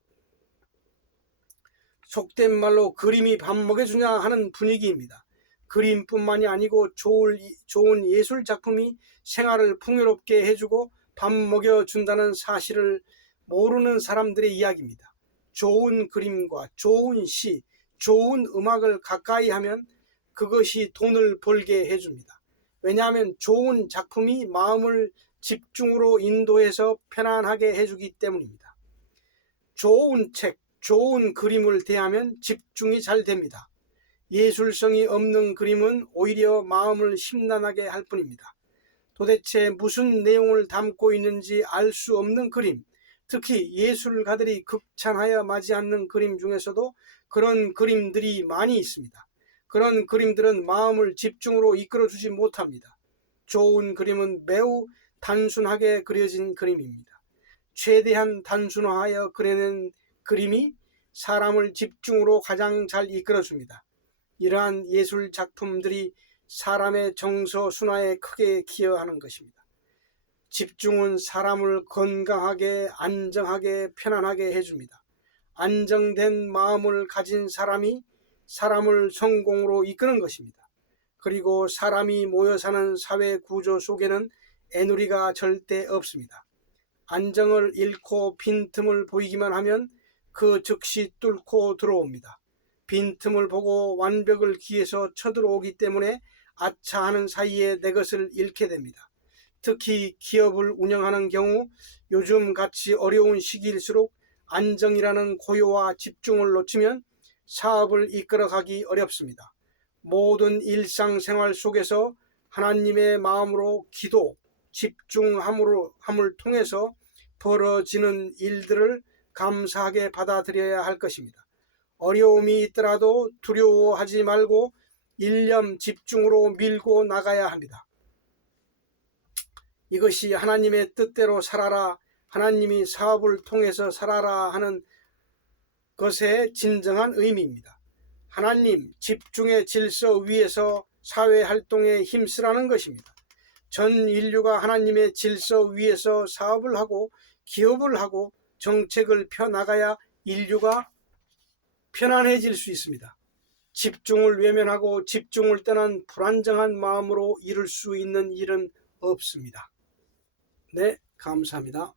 속된 말로 그림이 밥 먹여주냐 하는 분위기입니다. 그림뿐만이 아니고 좋은 예술 작품이 생활을 풍요롭게 해주고 밥 먹여준다는 사실을 모르는 사람들의 이야기입니다. 좋은 그림과 좋은 시, 좋은 음악을 가까이 하면 그것이 돈을 벌게 해줍니다. 왜냐하면 좋은 작품이 마음을 집중으로 인도해서 편안하게 해주기 때문입니다. 좋은 책, 좋은 그림을 대하면 집중이 잘 됩니다. 예술성이 없는 그림은 오히려 마음을 심란하게 할 뿐입니다. 도대체 무슨 내용을 담고 있는지 알 수 없는 그림, 특히 예술가들이 극찬하여 마지 않는 그림 중에서도 그런 그림들이 많이 있습니다. 그런 그림들은 마음을 집중으로 이끌어주지 못합니다. 좋은 그림은 매우 단순하게 그려진 그림입니다. 최대한 단순화하여 그려낸 그림이 사람을 집중으로 가장 잘 이끌어줍니다. 이러한 예술 작품들이 사람의 정서 순화에 크게 기여하는 것입니다. 집중은 사람을 건강하게, 안정하게, 편안하게 해줍니다. 안정된 마음을 가진 사람이 사람을 성공으로 이끄는 것입니다. 그리고 사람이 모여 사는 사회 구조 속에는 애누리가 절대 없습니다. 안정을 잃고 빈틈을 보이기만 하면 그 즉시 뚫고 들어옵니다. 빈틈을 보고 완벽을 기해서 쳐들어오기 때문에 아차하는 사이에 내 것을 잃게 됩니다. 특히 기업을 운영하는 경우 요즘 같이 어려운 시기일수록 안정이라는 고요와 집중을 놓치면 사업을 이끌어가기 어렵습니다. 모든 일상생활 속에서 하나님의 마음으로 기도, 집중함을 통해서 벌어지는 일들을 감사하게 받아들여야 할 것입니다. 어려움이 있더라도 두려워하지 말고 일념 집중으로 밀고 나가야 합니다. 이것이 하나님의 뜻대로 살아라, 하나님이 사업을 통해서 살아라 하는 것의 진정한 의미입니다. 하나님 집중의 질서 위에서 사회활동에 힘쓰라는 것입니다. 전 인류가 하나님의 질서 위에서 사업을 하고 기업을 하고 정책을 펴나가야 인류가 편안해질 수 있습니다. 집중을 외면하고 집중을 떠난 불안정한 마음으로 이룰 수 있는 일은 없습니다. 네, 감사합니다.